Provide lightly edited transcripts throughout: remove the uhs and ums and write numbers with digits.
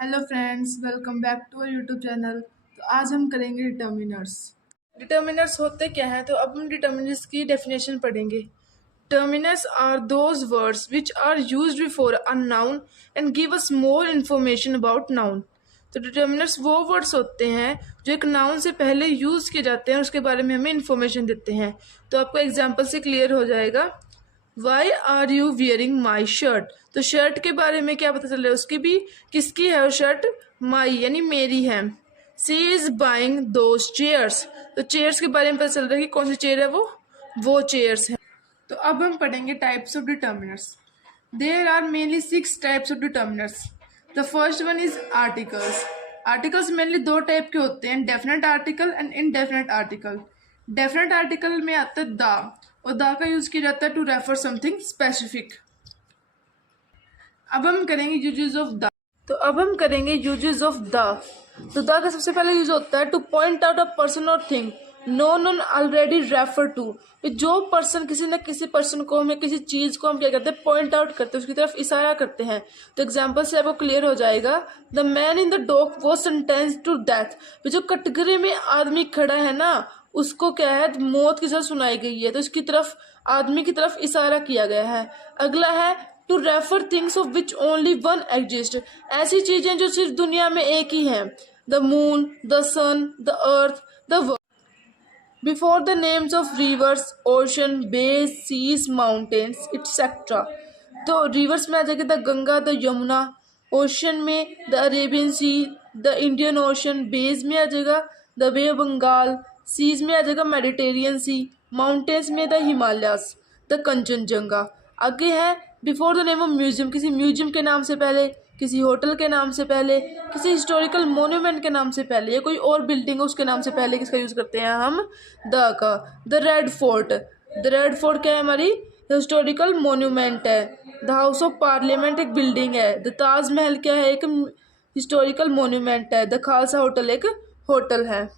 Hello friends, welcome back to our YouTube channel. तो आज हम करेंगे डिटर्मिनर्स। डिटर्मिनर्स होते क्या हैं? तो अब हम डिटर्मिनर्स की डेफिनेशन पढ़ेंगे। Determinants are those words which are used before a noun and give us more information about noun। तो डिटर्मिनर्स वो वर्ड्स होते हैं जो एक नाउन से पहले यूज किए जाते हैं और उसके बारे में हमें इंफॉर्मेशन देते हैं। तो आपको एग्जाम्पल से क्लियर हो जाएगा। Why are you wearing my shirt? तो शर्ट के बारे में क्या पता चल रहा है? उसकी भी किसकी है वो शर्ट? माई यानी मेरी है। She is buying those chairs. तो चेयर्स के बारे में पता चल रहा है कि कौन सी चेयर है वो चेयर्स है। तो अब हम पढ़ेंगे types of determiners. There are mainly 6 types of determiners. The first one is articles. Articles mainly दो टाइप के होते हैं, definite article and indefinite article. Definite article में आता है द, और द का यूज किया जाता है टू रेफर समथिंग स्पेसिफिक। अब हम करेंगे यूजेस ऑफ द। तो अब हम करेंगे यूजेस ऑफ द। तो द का सबसे पहले यूज होता है to point out a person और thing known already refer to. जो पर्सन, किसी न किसी पर्सन को, हमें किसी चीज को हम क्या करते हैं, पॉइंट आउट करते हैं, उसकी तरफ इशारा करते हैं। तो एग्जाम्पल से आपको क्लियर हो जाएगा। The man in the dock वो सेंटेंस टू डेथ। जो कटघरे में आदमी खड़ा है ना, उसको क्या है, मौत की सजा सुनाई गई है। तो इसकी तरफ, आदमी की तरफ इशारा किया गया है। अगला है to refer things of which only one exist. ऐसी चीजें जो सिर्फ दुनिया में एक ही हैं। The moon, the sun, the earth, the before the names of rivers, ocean, bays, seas, mountains etcetera. तो रिवर्स में आ जाएगी the Ganga, the Yamuna. Ocean में the Arabian sea, the Indian ocean. Bays में आ जाएगा the bay of Bengal. Seas में आ जाएगा मेडिटेरियन सी। माउंटेन्स में द हिमालयास, द कंचनजंगा। आगे है before the name of museum. किसी म्यूजियम के नाम से पहले, किसी होटल के नाम से पहले, किसी हिस्टोरिकल मोन्यूमेंट के नाम से पहले, या कोई और बिल्डिंग है उसके नाम से पहले किसका यूज करते हैं हम? द का। The red fort. The red fort क्या है? हमारी हिस्टोरिकल मोन्यूमेंट है। द हाउस ऑफ पार्लियामेंट एक बिल्डिंग है। द ताजमहल क्या है? एक हिस्टोरिकल मोन्यूमेंट है। द खालसा होटल एक होटल है।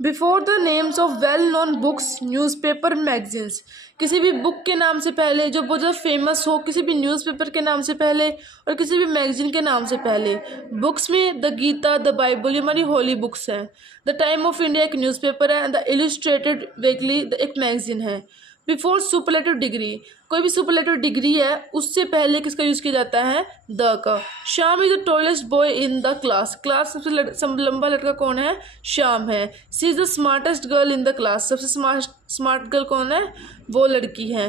Before the names of well known books, newspaper, magazines. किसी भी बुक के नाम से पहले, जो बहुत ज़्यादा फेमस हो, किसी भी न्यूज़पेपर के नाम से पहले और किसी भी मैगजीन के नाम से पहले। बुक्स में द गीता, द बाइबल, ये हमारी होली बुक्स हैं। द टाइम ऑफ इंडिया एक न्यूज़पेपर है। द इलस्ट्रेटेड वीकली एक मैगजीन है। बिफोर सुपरलेटिव डिग्री, कोई भी सुपरलेटिव डिग्री है उससे पहले किसका यूज किया जाता है? द का। Shyam is the tallest boy in the class. Class सबसे लंबा लड़का कौन है? श्याम है। She is the smartest girl in the class. सबसे स्मार्ट गर्ल कौन है? वो लड़की है।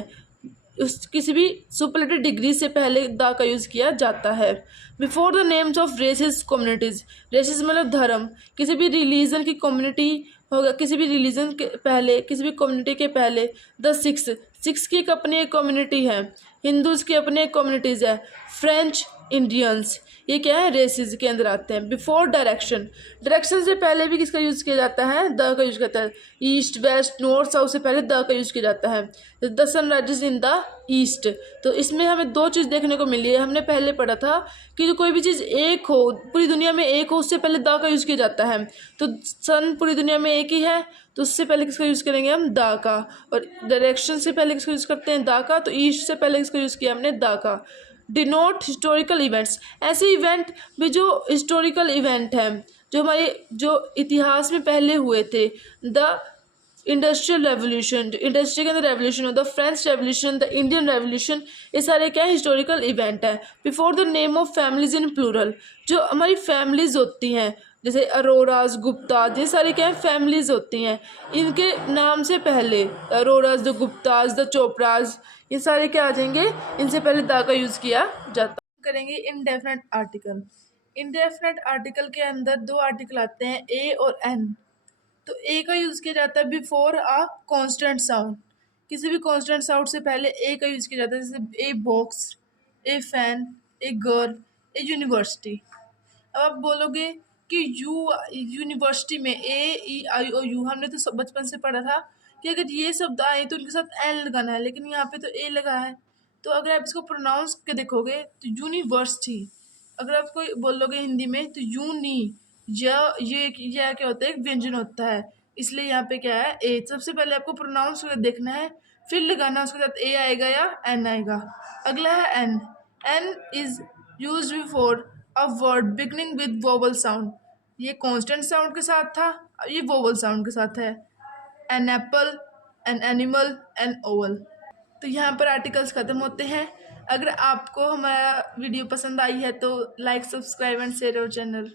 उस किसी भी सुपरलेटिव डिग्री से पहले द का यूज किया जाता है। Before the names of races, communities. Races मतलब धर्म। किसी भी रिलीजन की कम्युनिटी होगा, किसी भी रिलीजन के पहले, किसी भी कम्युनिटी के पहले। द सिक्स, सिक्स की एक अपनी एक कम्युनिटी है। हिंदूज की अपने एक कम्युनिटीज़ है। फ्रेंच, इंडियंस, ये क्या है? रेसिस के अंदर आते हैं। बिफोर डायरेक्शन, डायरेक्शन से पहले भी किसका यूज़ किया जाता है? द का यूज़ करता है। ईस्ट, वेस्ट, नॉर्थ, साउथ से पहले द का यूज़ किया जाता है। The sun rises in the east. तो इसमें हमें दो चीज़ देखने को मिली है। हमने पहले पढ़ा था कि जो कोई भी चीज़ एक हो, पूरी दुनिया में एक हो, उससे पहले द का यूज़ किया जाता है। तो सन पूरी दुनिया में एक ही है, तो उससे पहले किसका यूज़ करेंगे हम? द का। और डायरेक्शन से पहले किसका यूज़ करते हैं? द का। तो ईस्ट से पहले किसका यूज़ किया हमने? द का। डिनोट हिस्टोरिकल इवेंट्स, ऐसे इवेंट भी जो हिस्टोरिकल इवेंट हैं, जो हमारे जो इतिहास में पहले हुए थे। द इंडस्ट्रियल रेवोल्यूशन, जो इंडस्ट्री के अंदर रेवोल्यूशन हो, the French revolution, the Indian revolution, ये सारे क्या है? हिस्टोरिकल इवेंट है। Before the name of families in plural, जो हमारी फैमिलीज होती हैं, जैसे अरोराज, गुप्ता, ये सारी क्या है? फैमिलीज होती हैं। इनके नाम से पहले अरोराज, द गुप्ताज, द चोपड़ाज, ये सारे क्या आ जाएंगे? इनसे पहले दा का यूज किया जाता। करेंगे इनडेफिनेट आर्टिकल। इनडेफिनेट आर्टिकल के अंदर दो आर्टिकल आते हैं, ए और एन। तो ए का यूज किया जाता है बिफोर अ कांस्टेंट साउंड। किसी भी कांस्टेंट साउंड से पहले ए का यूज किया जाता है, जैसे a box, A fan, a girl, A university. अब आप बोलोगे कि यू, यूनिवर्सिटी में ए ई आई ओ यू, हमने तो सब बचपन से पढ़ा था कि अगर ये शब्द आए तो उनके साथ एन लगाना है, लेकिन यहाँ पे तो ए लगा है। तो अगर आप इसको प्रोनाउंस के देखोगे तो यूनिवर्सिटी। अगर आप कोई बोलोगे हिंदी में तो यूनी, ये क्या होता है? एक व्यंजन होता है, इसलिए यहाँ पे क्या है? ए। सबसे पहले आपको प्रोनाउंस देखना है, फिर लगाना, उसके साथ ए आएगा या एन आएगा। अगला है an. An is use before a word beginning with vowel sound. ये कॉन्स्टेंट साउंड के साथ था, ये वोवल साउंड के साथ है। An apple, an animal, an oval. तो यहाँ पर आर्टिकल्स ख़त्म होते हैं। अगर आपको हमारा वीडियो पसंद आई है तो like, subscribe and share our channel.